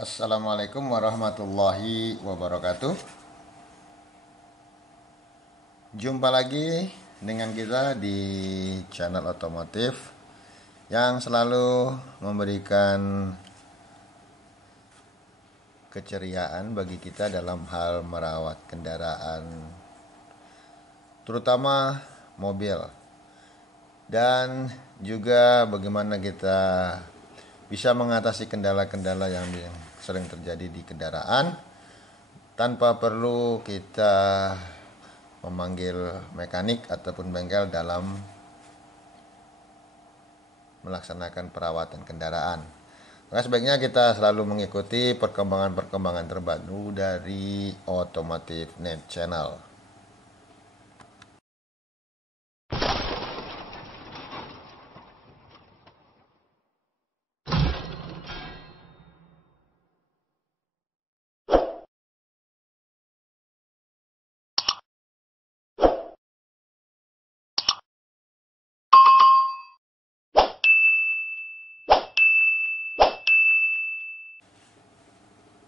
Assalamualaikum warahmatullahi wabarakatuh. Jumpa lagi dengan kita di channel otomotif yang selalu memberikan keceriaan bagi kita dalam hal merawat kendaraan, terutama mobil, dan juga bagaimana kita bisa mengatasi kendala-kendala yang sering terjadi di kendaraan tanpa perlu kita memanggil mekanik ataupun bengkel dalam melaksanakan perawatan kendaraan. Maka sebaiknya kita selalu mengikuti perkembangan-perkembangan terbaru dari Automotive Net Channel.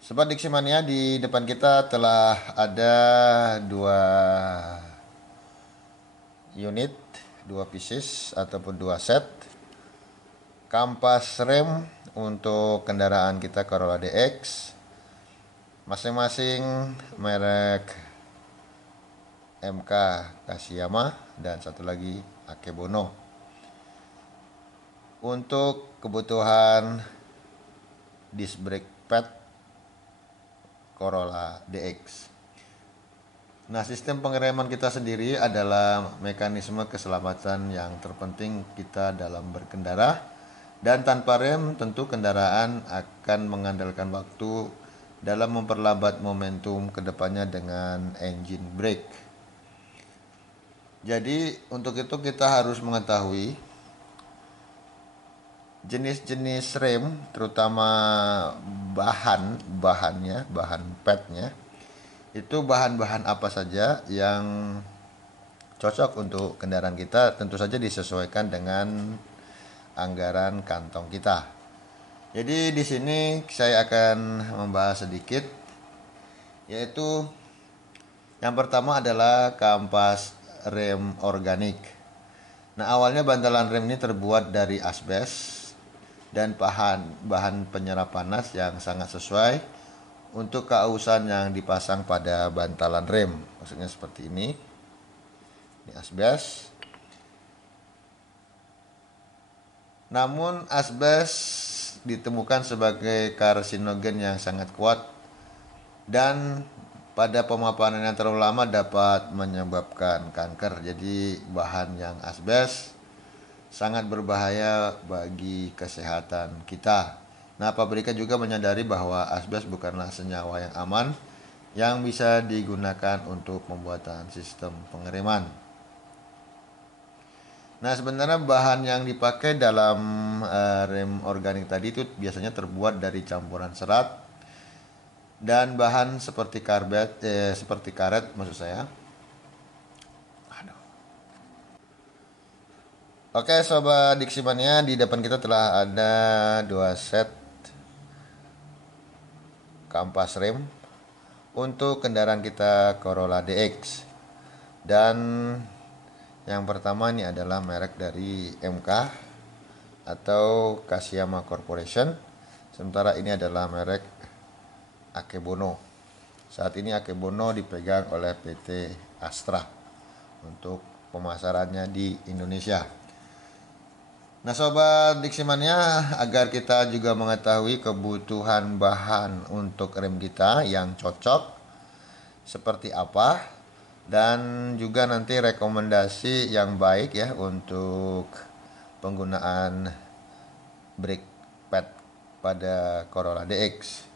Sobat Diksimania, di depan kita telah ada dua unit, dua pieces ataupun dua set kampas rem untuk kendaraan kita Corolla DX, masing-masing merek MK Kashiyama dan satu lagi Akebono. Untuk kebutuhan disc brake pad Corolla DX. Nah, sistem pengereman kita sendiri adalah mekanisme keselamatan yang terpenting kita dalam berkendara, dan tanpa rem tentu kendaraan akan mengandalkan waktu dalam memperlambat momentum kedepannya dengan engine brake. Jadi untuk itu kita harus mengetahui jenis-jenis rem, terutama bahan padnya, itu bahan-bahan apa saja yang cocok untuk kendaraan kita. Tentu saja disesuaikan dengan anggaran kantong kita. Jadi di sini saya akan membahas sedikit, yaitu yang pertama adalah kampas rem organik. Nah, awalnya bantalan rem ini terbuat dari asbes dan bahan penyerap panas yang sangat sesuai untuk keausan yang dipasang pada bantalan rem. Maksudnya seperti ini asbes. Namun asbes ditemukan sebagai karsinogen yang sangat kuat dan pada pemaparan yang terlalu lama dapat menyebabkan kanker. Jadi bahan yang asbes sangat berbahaya bagi kesehatan kita. Nah, pabrikan juga menyadari bahwa asbes bukanlah senyawa yang aman yang bisa digunakan untuk pembuatan sistem pengereman. Nah, sebenarnya bahan yang dipakai dalam rem organik tadi itu biasanya terbuat dari campuran serat dan bahan seperti karet maksud saya. Oke Sobat Diksimania, di depan kita telah ada dua set kampas rem untuk kendaraan kita Corolla DX. Dan yang pertama ini adalah merek dari MK atau Kashiyama Corporation. Sementara ini adalah merek Akebono. Saat ini Akebono dipegang oleh PT Astra untuk pemasarannya di Indonesia. Nah Sobat Diksimania, agar kita juga mengetahui kebutuhan bahan untuk rem kita yang cocok seperti apa, dan juga nanti rekomendasi yang baik ya untuk penggunaan brake pad pada Corolla DX.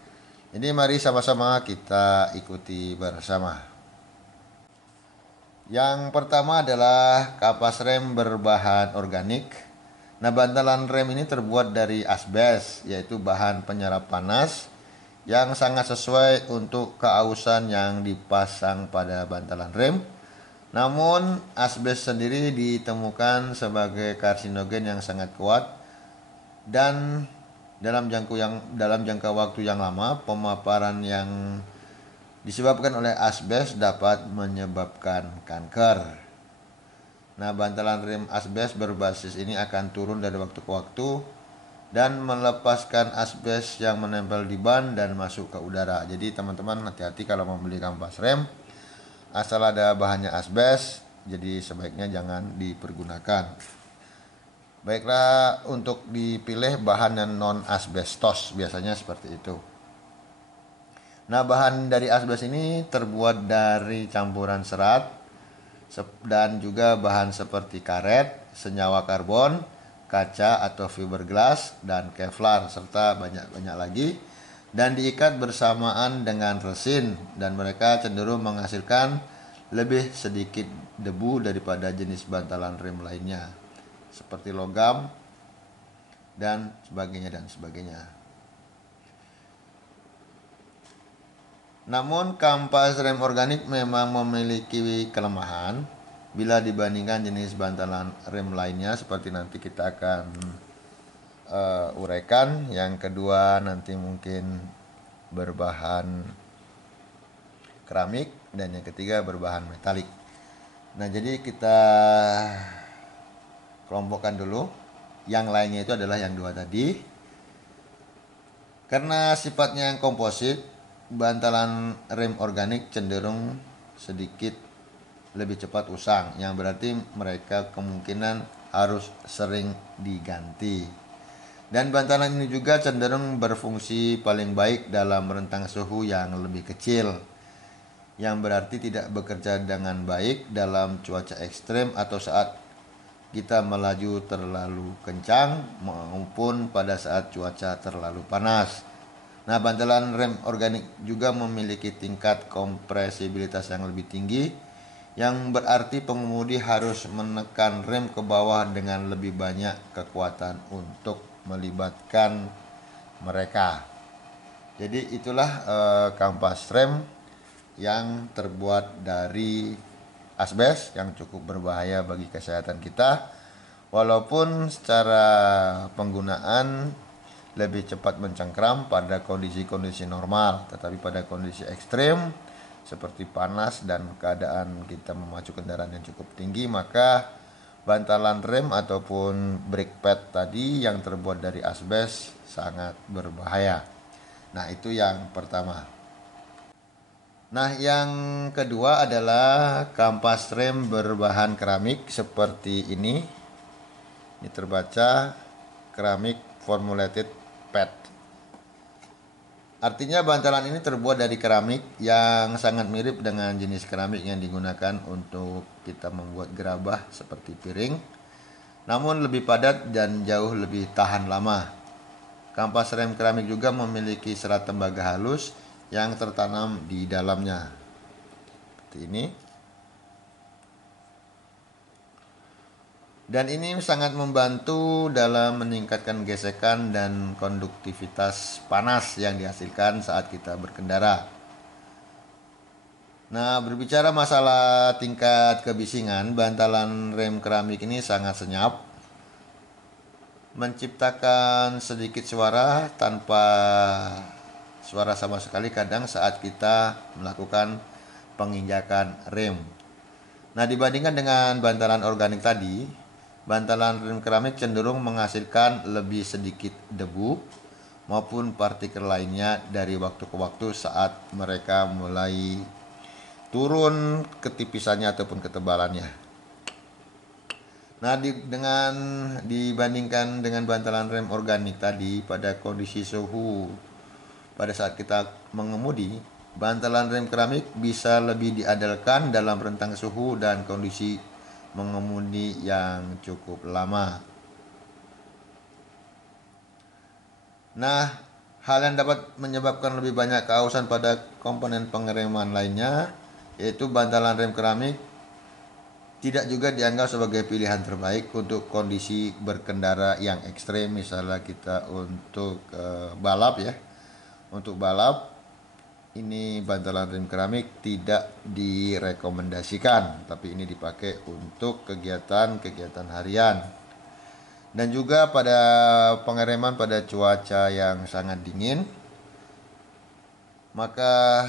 Jadi mari sama-sama kita ikuti bersama. Yang pertama adalah kapas rem berbahan organik. Nah, bantalan rem ini terbuat dari asbes, yaitu bahan penyerap panas yang sangat sesuai untuk keausan yang dipasang pada bantalan rem. Namun, asbes sendiri ditemukan sebagai karsinogen yang sangat kuat dan dalam jangka waktu yang lama. Pemaparan yang disebabkan oleh asbes dapat menyebabkan kanker. Nah, bantalan rem asbes berbasis ini akan turun dari waktu ke waktu dan melepaskan asbes yang menempel di ban dan masuk ke udara. Jadi teman-teman hati-hati kalau membeli kampas rem, asal ada bahannya asbes, jadi sebaiknya jangan dipergunakan. Baiklah, untuk dipilih bahan yang non asbestos, biasanya seperti itu. Nah, bahan dari asbes ini terbuat dari campuran serat dan juga bahan seperti karet, senyawa karbon, kaca atau fiberglass, dan kevlar, serta banyak-banyak lagi, dan diikat bersamaan dengan resin, dan mereka cenderung menghasilkan lebih sedikit debu daripada jenis bantalan rem lainnya seperti logam dan sebagainya. Namun kampas rem organik memang memiliki kelemahan bila dibandingkan jenis bantalan rem lainnya, seperti nanti kita akan uraikan. Yang kedua nanti mungkin berbahan keramik, dan yang ketiga berbahan metalik. Nah, jadi kita kelompokkan dulu. Yang lainnya itu adalah yang dua tadi. Karena sifatnya yang komposit, bantalan rem organik cenderung sedikit lebih cepat usang, yang berarti mereka kemungkinan harus sering diganti. Dan bantalan ini juga cenderung berfungsi paling baik dalam rentang suhu yang lebih kecil, yang berarti tidak bekerja dengan baik dalam cuaca ekstrem atau saat kita melaju terlalu kencang maupun pada saat cuaca terlalu panas. Nah, bantalan rem organik juga memiliki tingkat kompresibilitas yang lebih tinggi, yang berarti pengemudi harus menekan rem ke bawah dengan lebih banyak kekuatan untuk melibatkan mereka. Jadi itulah kampas rem yang terbuat dari asbes yang cukup berbahaya bagi kesehatan kita, walaupun secara penggunaan lebih cepat mencengkram pada kondisi-kondisi normal, tetapi pada kondisi ekstrem seperti panas dan keadaan kita memacu kendaraan yang cukup tinggi, maka bantalan rem ataupun brake pad tadi yang terbuat dari asbes sangat berbahaya. Nah, itu yang pertama. Nah, yang kedua adalah kampas rem berbahan keramik seperti ini. Ini terbaca keramik formulated pad. Artinya bantalan ini terbuat dari keramik yang sangat mirip dengan jenis keramik yang digunakan untuk kita membuat gerabah seperti piring, namun lebih padat dan jauh lebih tahan lama. Kampas rem keramik juga memiliki serat tembaga halus yang tertanam di dalamnya. Seperti ini. Dan ini sangat membantu dalam meningkatkan gesekan dan konduktivitas panas yang dihasilkan saat kita berkendara. Nah, berbicara masalah tingkat kebisingan, bantalan rem keramik ini sangat senyap, menciptakan sedikit suara tanpa suara sama sekali kadang saat kita melakukan penginjakan rem. Nah, dibandingkan dengan bantalan organik tadi, bantalan rem keramik cenderung menghasilkan lebih sedikit debu maupun partikel lainnya dari waktu ke waktu saat mereka mulai turun ketipisannya ataupun ketebalannya. Nah, dibandingkan dengan bantalan rem organik tadi, pada kondisi suhu pada saat kita mengemudi, bantalan rem keramik bisa lebih diandalkan dalam rentang suhu dan kondisi mengemudi yang cukup lama. Nah, hal yang dapat menyebabkan lebih banyak keausan pada komponen pengereman lainnya, yaitu bantalan rem keramik tidak juga dianggap sebagai pilihan terbaik untuk kondisi berkendara yang ekstrem, misalnya kita untuk balap ya. Untuk balap ini bantalan rem keramik tidak direkomendasikan, tapi ini dipakai untuk kegiatan harian. Dan juga pada pengereman pada cuaca yang sangat dingin, maka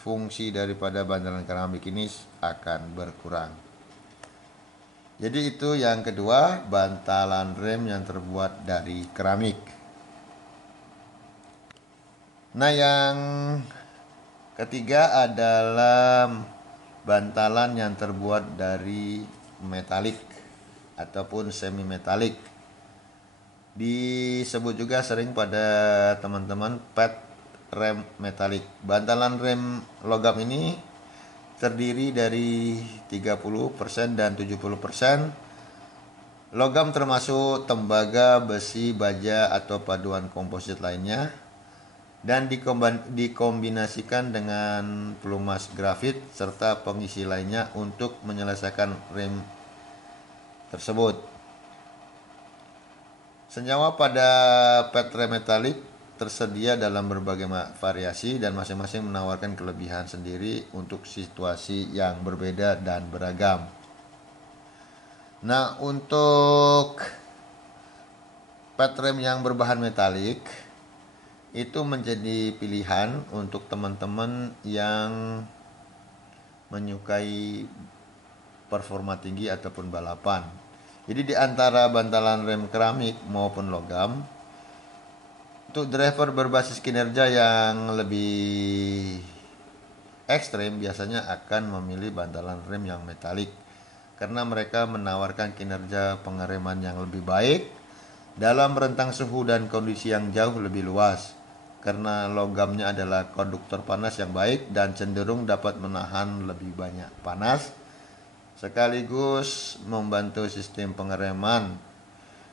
fungsi daripada bantalan keramik ini akan berkurang. Jadi itu yang kedua, bantalan rem yang terbuat dari keramik. Nah, yang ketiga adalah bantalan yang terbuat dari metalik ataupun semi metalik. Disebut juga sering pada teman-teman pet rem metalik. Bantalan rem logam ini terdiri dari 30% dan 70% logam, termasuk tembaga, besi, baja atau paduan komposit lainnya, dan dikombinasikan dengan pelumas grafit serta pengisi lainnya untuk menyelesaikan rem tersebut. Senyawa pada pet rem metalik tersedia dalam berbagai variasi dan masing-masing menawarkan kelebihan sendiri untuk situasi yang berbeda dan beragam. Nah, untuk pet rem yang berbahan metalik itu menjadi pilihan untuk teman-teman yang menyukai performa tinggi ataupun balapan. Jadi di antara bantalan rem keramik maupun logam, untuk driver berbasis kinerja yang lebih ekstrem biasanya akan memilih bantalan rem yang metalik karena mereka menawarkan kinerja pengereman yang lebih baik dalam rentang suhu dan kondisi yang jauh lebih luas, karena logamnya adalah konduktor panas yang baik dan cenderung dapat menahan lebih banyak panas, sekaligus membantu sistem pengereman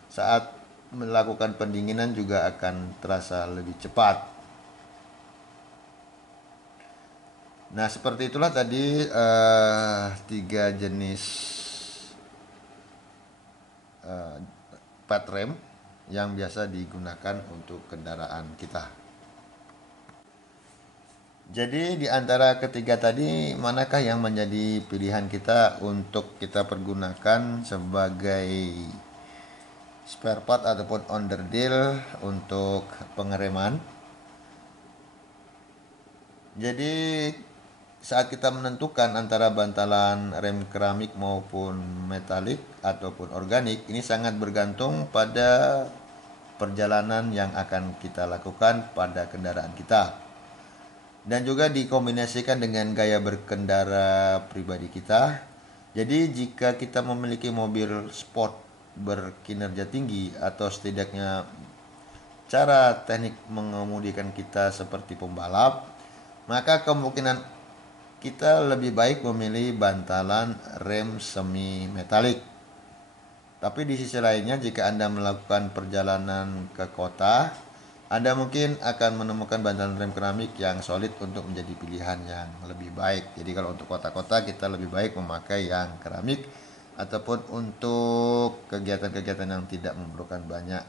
saat melakukan pendinginan juga akan terasa lebih cepat. Nah, seperti itulah tadi 3 jenis pet rem yang biasa digunakan untuk kendaraan kita. Jadi di antara ketiga tadi, manakah yang menjadi pilihan kita untuk kita pergunakan sebagai spare part ataupun underdeal untuk pengereman? Jadi saat kita menentukan antara bantalan rem keramik maupun metalik ataupun organik, ini sangat bergantung pada perjalanan yang akan kita lakukan pada kendaraan kita. Dan juga dikombinasikan dengan gaya berkendara pribadi kita. Jadi jika kita memiliki mobil sport berkinerja tinggi atau setidaknya cara teknik mengemudikan kita seperti pembalap, maka kemungkinan kita lebih baik memilih bantalan rem semi metalik. Tapi di sisi lainnya, jika Anda melakukan perjalanan ke kota, Anda mungkin akan menemukan bantalan rem keramik yang solid untuk menjadi pilihan yang lebih baik. Jadi kalau untuk kota-kota kita lebih baik memakai yang keramik, ataupun untuk kegiatan-kegiatan yang tidak memerlukan banyak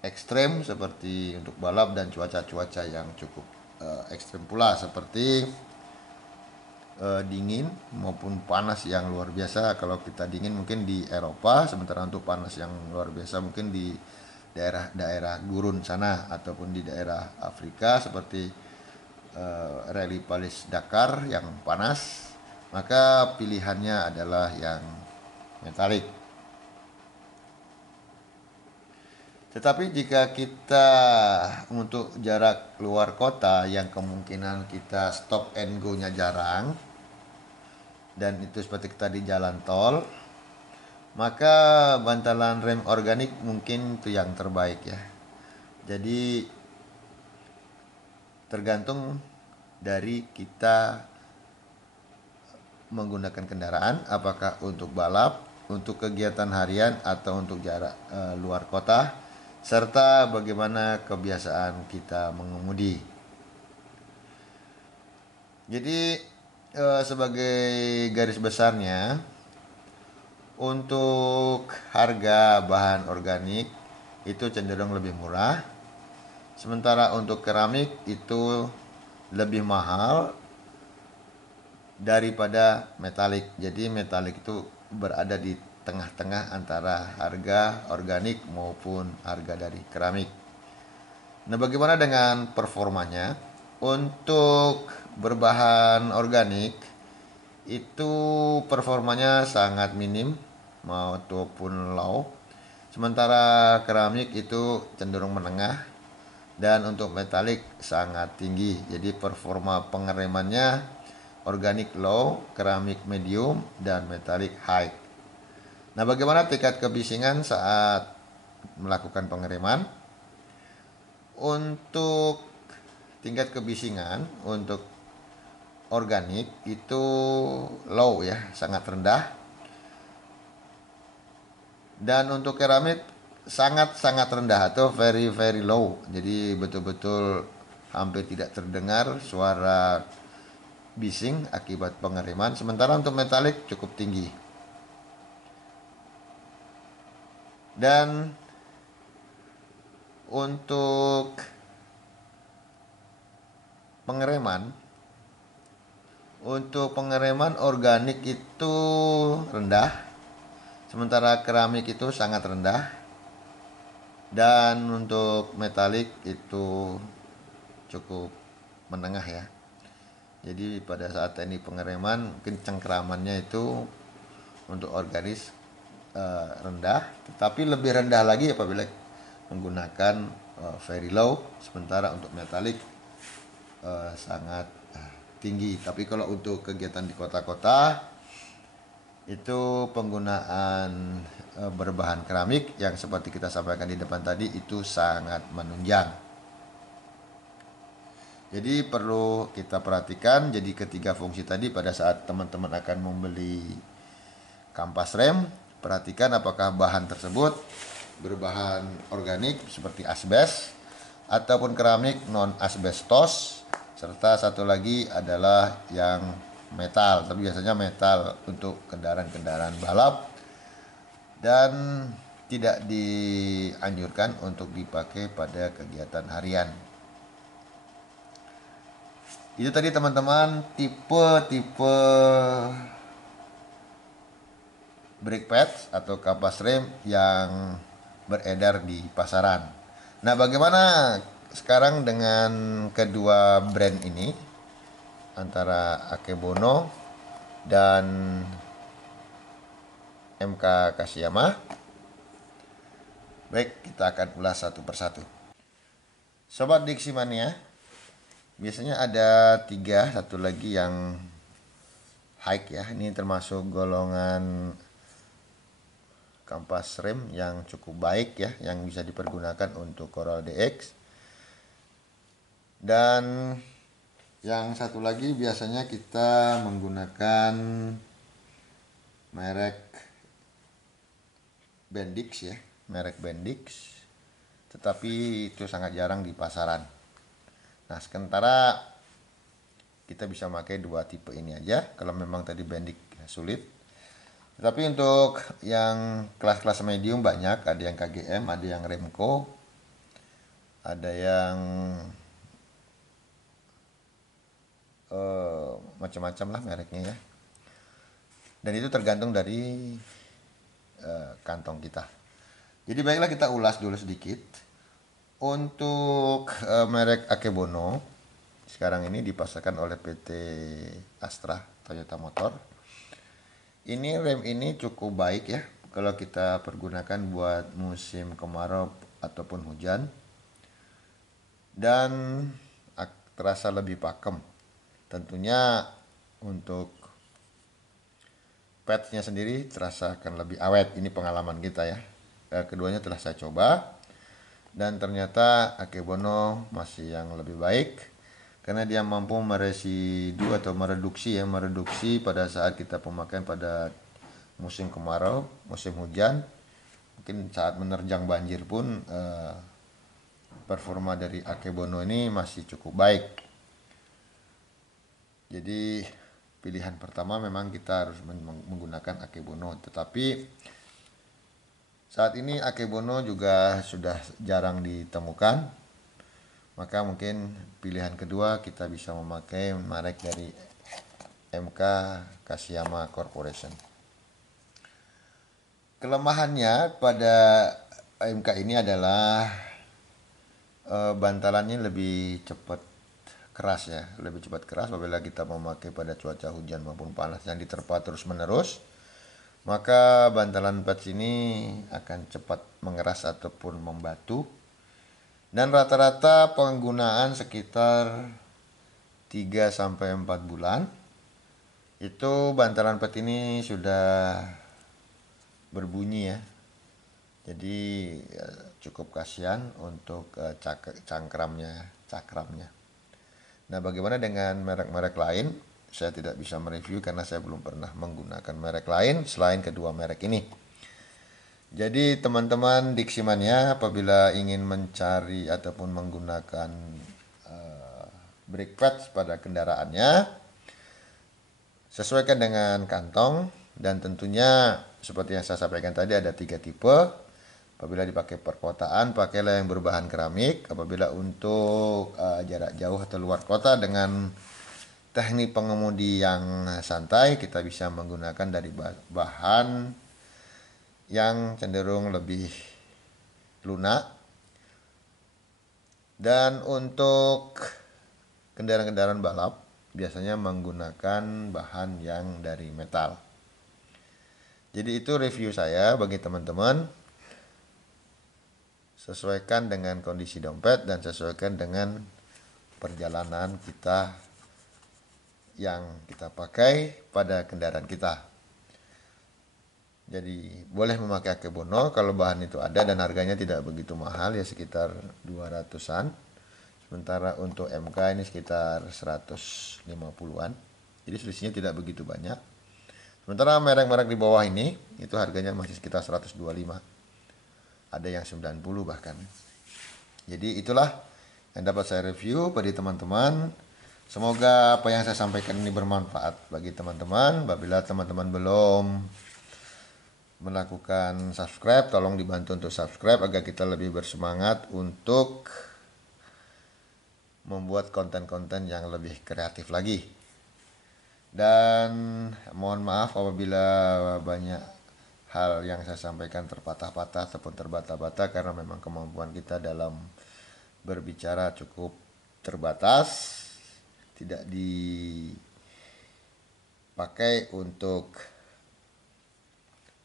ekstrem seperti untuk balap dan cuaca-cuaca yang cukup ekstrem pula, seperti dingin maupun panas yang luar biasa. Kalau kita dingin mungkin di Eropa, sementara untuk panas yang luar biasa mungkin di daerah gurun sana ataupun di daerah Afrika seperti Rally Paris Dakar yang panas, maka pilihannya adalah yang metalik. Tetapi jika kita untuk jarak luar kota yang kemungkinan kita stop and go-nya jarang, dan itu seperti kita di jalan tol, maka bantalan rem organik mungkin itu yang terbaik ya. Jadi tergantung dari kita menggunakan kendaraan, apakah untuk balap, untuk kegiatan harian, atau untuk jarak luar kota, serta bagaimana kebiasaan kita mengemudi. Jadi sebagai garis besarnya, untuk harga bahan organik itu cenderung lebih murah, sementara untuk keramik itu lebih mahal daripada metalik. Jadi metalik itu berada di tengah-tengah antara harga organik maupun harga dari keramik. Nah, bagaimana dengan performanya? Untuk berbahan organik itu performanya sangat minim maupun low. Sementara keramik itu cenderung menengah dan untuk metalik sangat tinggi. Jadi performa pengeremannya organik low, keramik medium, dan metalik high. Nah, bagaimana tingkat kebisingan saat melakukan pengereman? Untuk tingkat kebisingan untuk organik itu low ya, sangat rendah. Dan untuk keramik sangat-sangat rendah atau very very low. Jadi betul-betul hampir tidak terdengar suara bising akibat pengereman. Sementara untuk metalik cukup tinggi. Dan untuk pengereman organik itu rendah, sementara keramik itu sangat rendah, dan untuk metalik itu cukup menengah ya. Jadi pada saat teknik pengereman mungkin cengkeramannya itu untuk organis rendah, tetapi lebih rendah lagi apabila menggunakan very low, sementara untuk metalik sangat tinggi. Tapi kalau untuk kegiatan di kota-kota itu penggunaan berbahan keramik yang seperti kita sampaikan di depan tadi itu sangat menunjang. Jadi perlu kita perhatikan, jadi ketiga fungsi tadi pada saat teman-teman akan membeli kampas rem, perhatikan apakah bahan tersebut berbahan organik seperti asbes ataupun keramik non asbestos, serta satu lagi adalah yang metal, tapi biasanya metal untuk kendaraan-kendaraan balap dan tidak dianjurkan untuk dipakai pada kegiatan harian. Itu tadi teman-teman tipe-tipe brake pads atau kapas rem yang beredar di pasaran. Nah, bagaimana sekarang dengan kedua brand ini antara Akebono dan MK Kashiyama? Baik, kita akan ulas satu persatu. Sobat Diximania, biasanya ada 3, satu lagi yang high ya. Ini termasuk golongan kampas rem yang cukup baik ya, yang bisa dipergunakan untuk Coral DX. Dan yang satu lagi biasanya kita menggunakan merek Bendix ya, merek Bendix, tetapi itu sangat jarang di pasaran. Nah, sementara kita bisa pakai 2 tipe ini aja kalau memang tadi Bendix sulit. Tapi untuk yang kelas-kelas medium banyak, ada yang KGM, ada yang Remco, ada yang macam-macam lah mereknya ya. Dan itu tergantung dari kantong kita. Jadi baiklah kita ulas dulu sedikit. Untuk merek Akebono sekarang ini dipasarkan oleh PT Astra Toyota Motor. Ini rem ini cukup baik ya kalau kita pergunakan buat musim kemarau ataupun hujan, dan terasa lebih pakem. Tentunya untuk padsnya sendiri terasa akan lebih awet. Ini pengalaman kita ya. Keduanya telah saya coba dan ternyata Akebono masih yang lebih baik karena dia mampu meresidu atau mereduksi pada saat kita pemakaian pada musim kemarau, musim hujan, mungkin saat menerjang banjir pun performa dari Akebono ini masih cukup baik. Jadi pilihan pertama memang kita harus menggunakan Akebono, tetapi saat ini Akebono juga sudah jarang ditemukan. Maka mungkin pilihan kedua kita bisa memakai merek dari MK Kashiyama Corporation. Kelemahannya pada MK ini adalah bantalannya lebih cepat keras ya, lebih cepat keras apabila kita memakai pada cuaca hujan maupun panas yang diterpa terus menerus, maka bantalan patch ini akan cepat mengeras ataupun membatu, dan rata-rata penggunaan sekitar 3 sampai 4 bulan itu bantalan patch ini sudah berbunyi ya. Jadi cukup kasihan untuk cakramnya. Nah, bagaimana dengan merek-merek lain? Saya tidak bisa mereview karena saya belum pernah menggunakan merek lain selain kedua merek ini. Jadi teman-teman Diximania apabila ingin mencari ataupun menggunakan brake pads pada kendaraannya, sesuaikan dengan kantong, dan tentunya seperti yang saya sampaikan tadi ada 3 tipe. Apabila dipakai perkotaan, pakailah yang berbahan keramik. Apabila untuk jarak jauh atau luar kota dengan teknik pengemudi yang santai, kita bisa menggunakan dari bahan yang cenderung lebih lunak. Dan untuk kendaraan-kendaraan balap, biasanya menggunakan bahan yang dari metal. Jadi itu review saya bagi teman-teman. Sesuaikan dengan kondisi dompet dan sesuaikan dengan perjalanan kita yang kita pakai pada kendaraan kita. Jadi boleh memakai akebono kalau bahan itu ada dan harganya tidak begitu mahal ya, sekitar 200-an. Sementara untuk MK ini sekitar 150-an. Jadi selisihnya tidak begitu banyak. Sementara merek-merek di bawah ini itu harganya masih sekitar 125. Ada yang 90 bahkan. Jadi itulah yang dapat saya review bagi teman-teman. Semoga apa yang saya sampaikan ini bermanfaat bagi teman-teman. Apabila teman-teman belum melakukan subscribe, tolong dibantu untuk subscribe agar kita lebih bersemangat untuk membuat konten-konten yang lebih kreatif lagi. Dan mohon maaf apabila banyak hal yang saya sampaikan terpatah-patah ataupun terbata-bata karena memang kemampuan kita dalam berbicara cukup terbatas, tidak dipakai untuk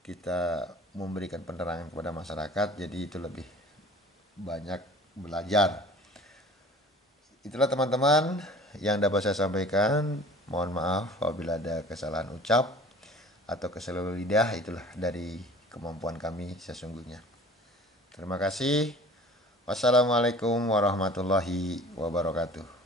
kita memberikan penerangan kepada masyarakat, jadi itu lebih banyak belajar. Itulah teman-teman yang dapat saya sampaikan. Mohon maaf apabila ada kesalahan ucap atau kesalahan lidah, itulah dari kemampuan kami sesungguhnya. Terima kasih. Wassalamualaikum warahmatullahi wabarakatuh.